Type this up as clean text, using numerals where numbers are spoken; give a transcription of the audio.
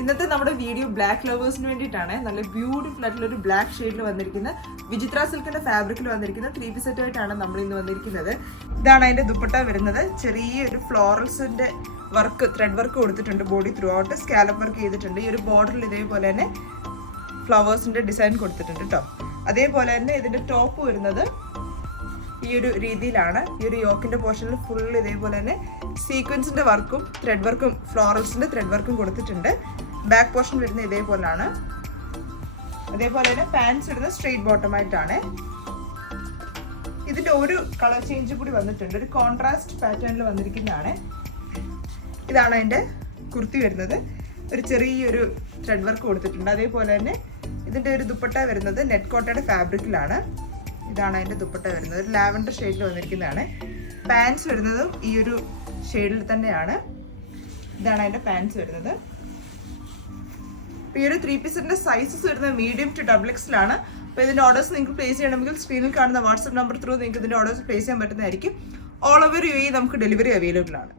ഇന്നത്തെ നമ്മുടെ video black ലവേഴ്സിന് വേണ്ടിയിട്ടാണ്. നല്ല ബ്യൂട്ടിഫുൾ ആയിട്ടുള്ള ഒരു ബ്ലാക്ക് ഷെയ്ഡിൽ വന്നിരിക്കുന്ന വിചിത്ര സിൽക്കിന്റെ ഫാബ്രിക്കിൽ വന്നിരിക്കുന്ന 3 പീസ് സെറ്റ് ആയിട്ടാണ് നമ്മൾ ഇന്ന് വന്നിരിക്കുന്നത്. ഇതാണ് അതിന്റെ ദുപ്പട്ട വരുന്നത്. ചെറിയൊരു ഫ്ലോറൽസിന്റെ വർക്ക്, ത്രെഡ് വർക്ക് കൊടുത്തിട്ടുണ്ട്. Body through out scallop work ചെയ്തിട്ടുണ്ട്. ഈ ഒരു ബോർഡറിൽ ഇതേപോലെ തന്നെ ഫ്ലവേഴ്സിന്റെ ഡിസൈൻ കൊടുത്തിട്ടുണ്ട് കേട്ടോ. അതേപോലെ തന്നെ ഇതിന്റെ ടോപ്പ് വരുന്നത് ഈ ഒരു രീതിയിലാണ്. ഈ ഒരു യോക്കിന്റെ പോർഷനിൽ ഫുൾ ഇതേപോലെ തന്നെ സീക്വൻസിന്റെ വർക്കും ത്രെഡ് വർക്കും ഫ്ലോറൽസിന്റെ ത്രെഡ് വർക്കും കൊടുത്തിട്ടുണ്ട്. ബാക്ക് പോർഷൻ വരുന്നത് ഇതേപോലാണ്. അതേപോലെ തന്നെ പാൻസ് ഇടുന്നത് സ്ട്രെയിറ്റ് ബോട്ടം ആയിട്ടാണ്. ഇതിന്റെ ഒരു കളർ ചേഞ്ച് കൂടി വന്നിട്ടുണ്ട്. ഒരു കോൺട്രാസ്റ്റ് പാറ്റേണിൽ വന്നിരിക്കുന്നതാണ്. ഇതാണ് അതിന്റെ കുർത്തി വരുന്നത്. ഒരു ചെറിയൊരു ത്രെഡ് വർക്ക് കൊടുത്തിട്ടുണ്ട്. അതേപോലെ തന്നെ ഇതിന്റെ ഒരു ദുപ്പട്ട വരുന്നത് നെറ്റ് കോട്ടയുടെ ഫാബ്രിക്കിലാണ്. ഇതാണ് അതിന്റെ ദുപ്പട്ട വരുന്നത്. ഒരു ലാവൻഡർ ഷെയ്ഡിൽ വന്നിരിക്കുന്നതാണ്. പാൻസ് വരുന്നതും ഈ ഒരു ഷെയ്ഡിൽ തന്നെയാണ്. ഇതാണ് അതിന്റെ പാൻസ് വരുന്നത്. ഈ ഒരു 3 പീസിന്റെ സൈസസ് വരുന്നത് മീഡിയം ടു XXL ആണ്. അപ്പോൾ ഇതിന്റെ ഓർഡേഴ്സ് നിങ്ങൾക്ക് പ്ലേസ് ചെയ്യണമെങ്കിൽ സ്ക്രീനിൽ കാണുന്ന വാട്സ്ആപ്പ് നമ്പർ ത്രൂ നിങ്ങൾക്ക് ഇതിന്റെ ഓർഡേഴ്സ് പ്ലേസ് ചെയ്യാൻ പറ്റുന്നതായിരിക്കും. ഓൾ ഓവർ UAE നമുക്ക് ഡെലിവറി അവൈലബിൾ ആണ്.